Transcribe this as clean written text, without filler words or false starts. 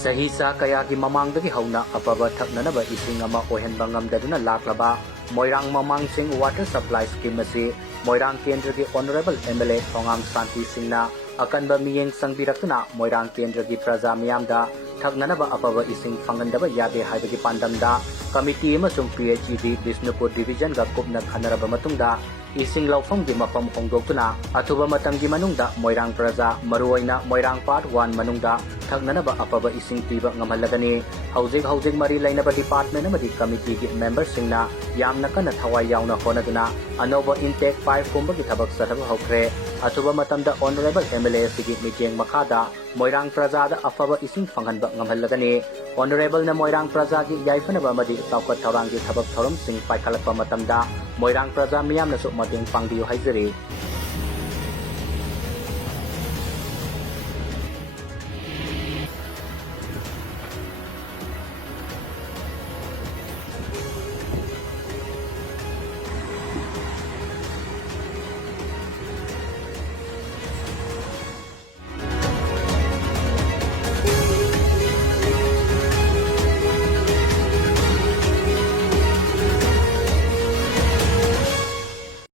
Sahi sa kaya gi mamangdagi hauna apaba thaknanaba ising ama ohenba ngamdaduna laklaba Moirang Mamangsing Water Supply Scheme asi Moirang Kendragi Honorable Mla Thongam Shanti Singhna AKANBA Mityeng Changbiraktuna Moirang Kendragi Praja Meeyamda thaknanaba apaba ising phanghandaba yade haibagi pandamda committee amasung PHED Bisnupur Division ga kupna khanaraba matungda ising laufamgi mafam hongdoktuna athuba matamgi manungda Moirang Praja maruoina Moirang Part 1 manungda thaknanaba apaba ising piba ngamhalagani hojik mari lainaba department amadi committee gi member singna yamna kana thawai yauna honaduna anoba intake 5 kumbagi thabak sarhaba HOUKHRE athuba matamda honorable MLA sigi Mityeng Makhada Moirang Praja da Aphaba Eshing phanghanba ngamhalagani honorable na Moirang Praja gi yaifanaba amadi chaukat thawang gi thabak thorom sing paikhalatpa matamda Moirang Praja Meeyamna su mateng pangbiyo haizari